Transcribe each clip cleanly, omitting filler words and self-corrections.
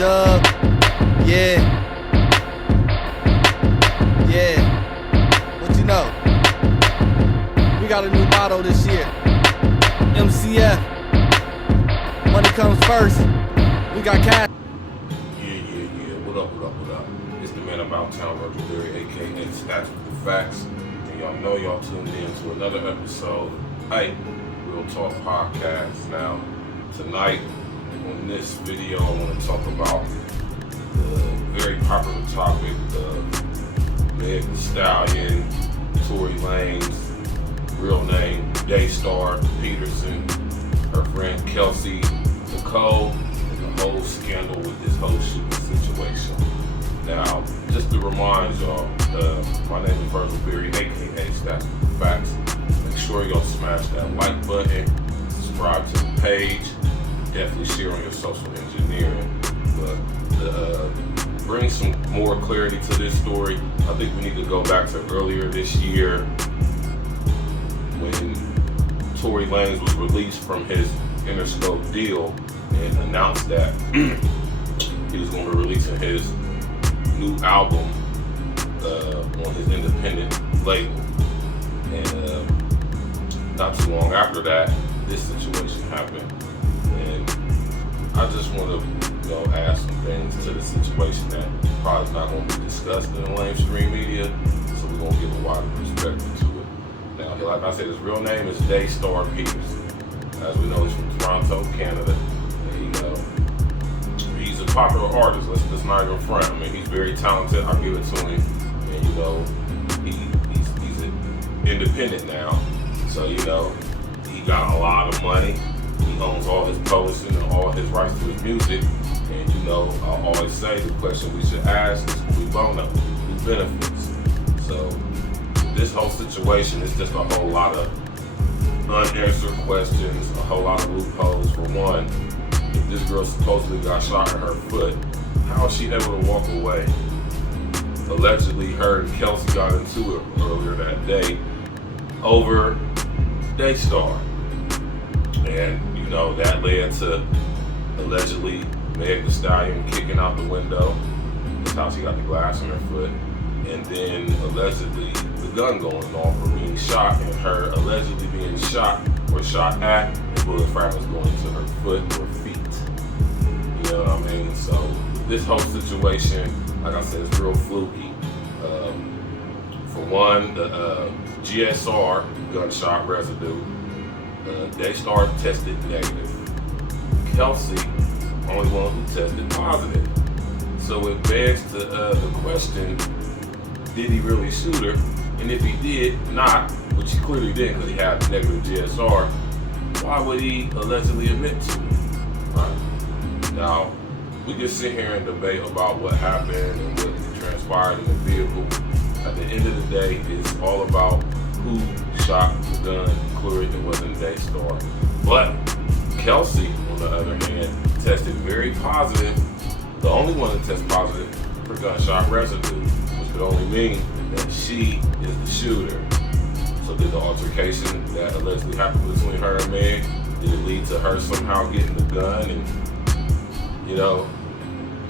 dub. Yeah. What you know? We got a new motto this year. MCF. Money comes first. We got cash. Yeah. What up? It's the man about town, Virgil Berry, aka Stats with the Facts. And y'all know y'all tuned in to another episode of Hey, Real Talk Podcast. Now, tonight on this video, I want to talk about the very popular topic of Meg Thee Stallion, Tory Lanez, real name DAYSTAR Peterson, her friend KELSEY, Nicole, and the whole scandal with this whole shooting situation. Now, just to remind y'all, my name is Virgil Berry, aka Stats with the Facts. Make sure y'all smash that like button, subscribe to the page, definitely share on your social engineering. But to bring some more clarity to this story, I think we need to go back to earlier this year when Tory Lanez was released from his Interscope deal and announced that he was going to be releasing his new album on his independent label. And not too long after that, this situation happened. And I just want to add some things to the situation that probably not going to be discussed in the mainstream media, so we're going to give a wider perspective to it. Now, like I said, his real name is DAYSTAR Peterson. As we know, he's from Toronto, Canada. And, he's a popular artist. Let's not even front. I mean, he's very talented. I'll give it to him. And he's independent now. So he got a lot of money. He owns all his publishing and all his rights to his music. And I always say the question we should ask is who bono, who benefits. So this whole situation is just a whole lot of unanswered questions, a whole lot of loopholes. For one, if this girl supposedly got shot in her foot, how is she able to walk away? Allegedly, her and KELSEY got into it earlier that day over DAYSTAR. And that led to allegedly Meg Thee Stallion kicking out the window. That's how she got the glass in her foot. And then allegedly the gun going off or being shot, and her allegedly being shot or shot at, and bullet fragments going into her foot or feet. You know what I mean? So this whole situation, like I said, is real fluky. For one, the GSR, gunshot residue, DAYSTAR tested negative. KELSEY, only one who tested positive. So it begs the question, did he really shoot her? And if he did not, which he clearly did because he had negative GSR, why would he allegedly admit to it? Right? Now, we can sit here and debate about what happened and what transpired in the vehicle. At the end of the day, it's all about who shot the gun. Clearly it wasn't DAYSTAR. But KELSEY, on the other hand, tested very positive, the only one that tested positive for gunshot residue, which could only mean that she is the shooter. So did the altercation that allegedly happened between her and Meg, did it lead to her somehow getting the gun and,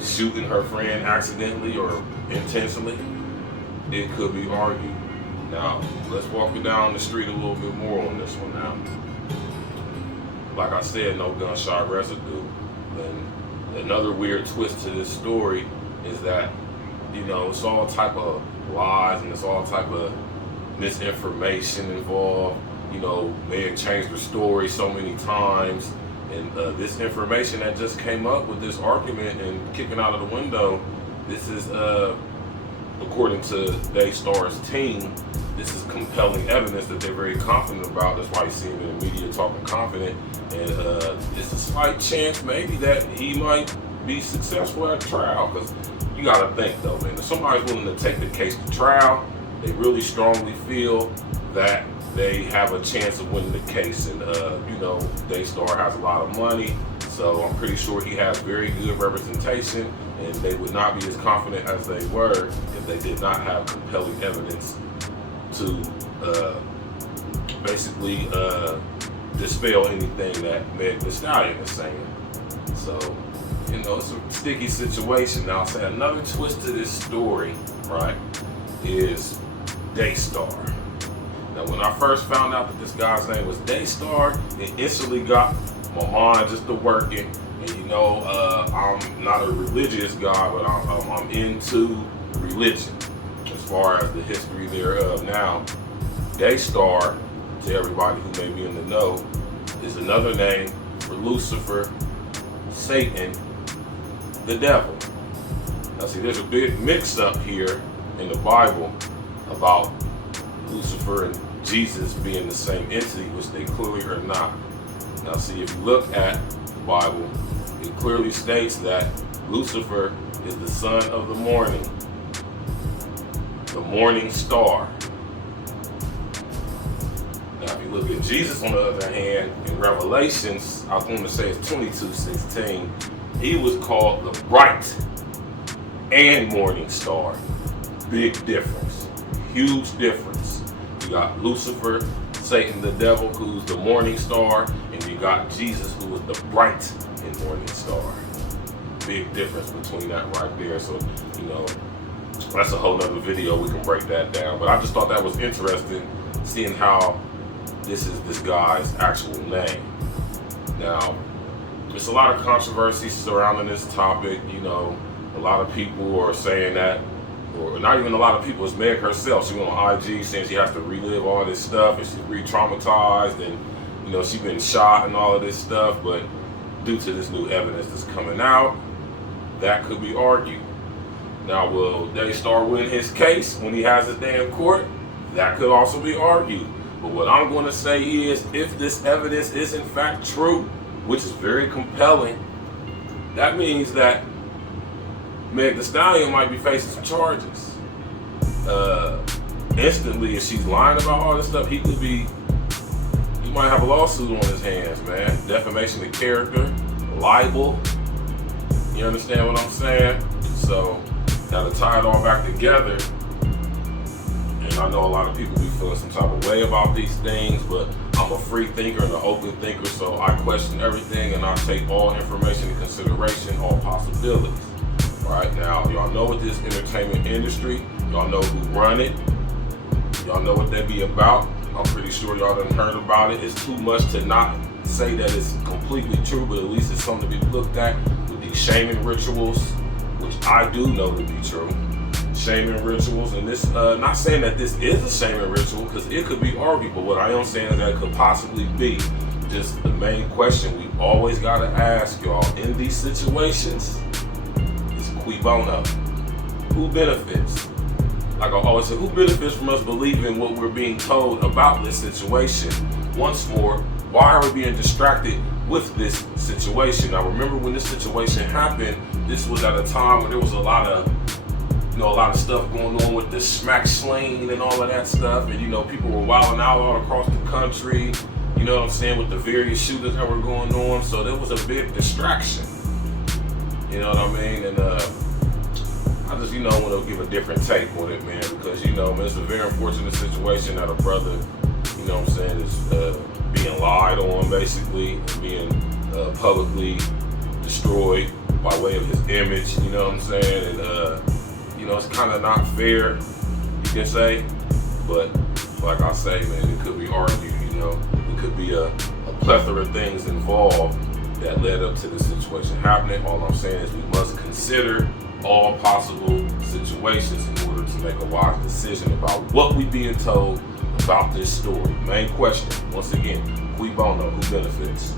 shooting her friend accidentally or intentionally? It could be argued. Now, let's walk it down the street a little bit more on this one now. Like I said, no gunshot residue. And another weird twist to this story is that, it's all type of lies and it's all type of misinformation involved. Meg changed her story so many times. And this information that just came up with this argument and kicking out of the window, this is, according to DAYSTAR's team, this is compelling evidence that they're very confident about. That's why you see him in the media talking confident. And it's a slight chance maybe that he might be successful at trial. Because you got to think though, man, if somebody's willing to take the case to trial, they really strongly feel that they have a chance of winning the case. And, DAYSTAR has a lot of money. So I'm pretty sure he has very good representation. And they would not be as confident as they were if they did not have compelling evidence to basically dispel anything that Meg Thee Stallion is saying. So you know, it's a sticky situation. Now, I'll say another twist to this story, right, is DAYSTAR. Now, when I first found out that this guy's name was DAYSTAR, it instantly got my mind just to working. And you know, I'm not a religious guy, but I'm into religion as far as the history thereof. Now, DAYSTAR, to everybody who may be in the know, is another name for Lucifer, Satan, the devil. Now see, there's a big mix-up here in the Bible about Lucifer and Jesus being the same entity, which they clearly are not. Now see, if you look at the Bible, it clearly states that Lucifer is the son of the morning star. Now if you look at Jesus on the other hand, in Revelations, I was going to say it's 22:16, he was called the bright and morning star. Big difference, huge difference. You got Lucifer, Satan the devil, who's the morning star, and you got Jesus, who is the bright and morning star. Big difference between that right there. So, you know, that's a whole nother video, we can break that down. But I just thought that was interesting, seeing how this is this guy's actual name. Now, there's a lot of controversy surrounding this topic. You know, a lot of people are saying that, or not even a lot of people, it's Meg herself. She went on IG saying she has to relive all this stuff and she's re-traumatized, and you know, she's been shot and all of this stuff. But due to this new evidence that's coming out, that could be argued. Now, will DAYSTAR win his case when he has his day in court? That could also be argued. But what I'm going to say is, if this evidence is in fact true, which is very compelling, that means that Meg the Stallion might be facing some charges. Instantly, if she's lying about all this stuff, he might have a lawsuit on his hands, man. Defamation of character, libel. You understand what I'm saying? So, now to tie it all back together, and I know a lot of people be feeling some type of way about these things, but I'm a free thinker and an open thinker, so I question everything and I take all information into consideration, all possibilities. Right now, y'all know what this entertainment industry, y'all know who run it, y'all know what they be about. I'm pretty sure y'all done heard about it. It's too much to not say that it's completely true, but at least it's something to be looked at with these shaming rituals, which I do know to be true. Shaming rituals, and this, not saying that this is a shaming ritual, because it could be argued, but what I am saying is that it could possibly be. Just the main question we always gotta ask y'all in these situations is cui bono? Who benefits? Like I always say, who benefits from us believing what we're being told about this situation? Once more, why are we being distracted with this situation? Now remember, when this situation happened, this was at a time when there was a lot of stuff going on with the smack sling and all of that stuff, and you know, people were wilding out all across the country, you know what I'm saying, with the various shootings that were going on. So there was a big distraction, you know what I mean? And I just, you know, want to give a different take on it, man, because, you know, man, it's a very unfortunate situation that a brother, you know what I'm saying, is being lied on, basically, and being publicly destroyed by way of his image, you know what I'm saying? And you know, it's kind of not fair, you can say, but like I say, man, it could be argued, you know, it could be a plethora of things involved that led up to this situation happening. All I'm saying is we must consider all possible situations in order to make a wise decision about what we're being told about this story. Main question, once again, cui bono, who benefits?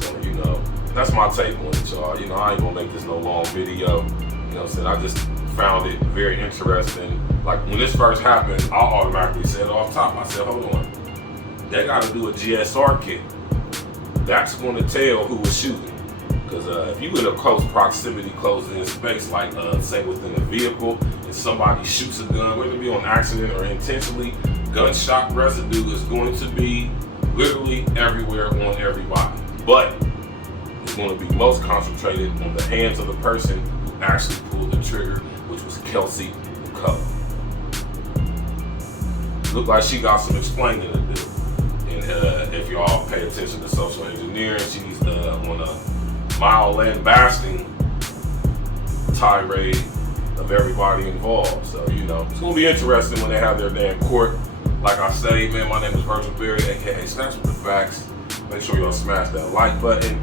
So, you know, that's my take on it, y'all. You know, I ain't gonna make this no long video. You know what I'm saying? I just found it very interesting. Like, when this first happened, I automatically said off top, I said, hold on, they gotta do a GSR kit. That's gonna tell who was shooting. Because if you in a close proximity, closed in space, like say within a vehicle, and somebody shoots a gun, whether it be on accident or intentionally, gunshot residue is going to be literally everywhere on everybody. But it's going to be most concentrated on the hands of the person who actually pulled the trigger, which was KELSEY, Nicole. Looked like she got some explaining to do. And if y'all pay attention to social engineering, she's on a mile lambasting tirade of everybody involved. So, you know, it's gonna be interesting when they have their day in court. Like I say, man, my name is Virgil Berry, aka Snatch with the Facts. Make sure y'all smash that like button,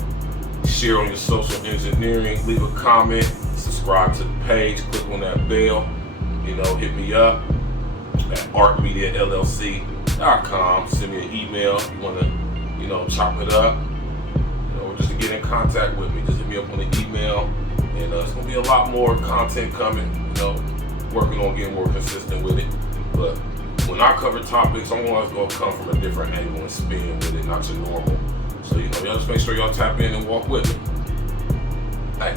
share on your social engineering, leave a comment, subscribe to the page, click on that bell. You know, hit me up at ARTMEDIALLC.com. Send me an email if you want to, you know, chop it up. You know, or just to get in contact with me, just hit me up on the email. And it's going to be a lot more content coming, you know, working on getting more consistent with it. But when I cover topics, I'm always going to come from a different angle and spin with it, not your normal. So, you know, y'all just make sure y'all tap in and walk with me. Hey.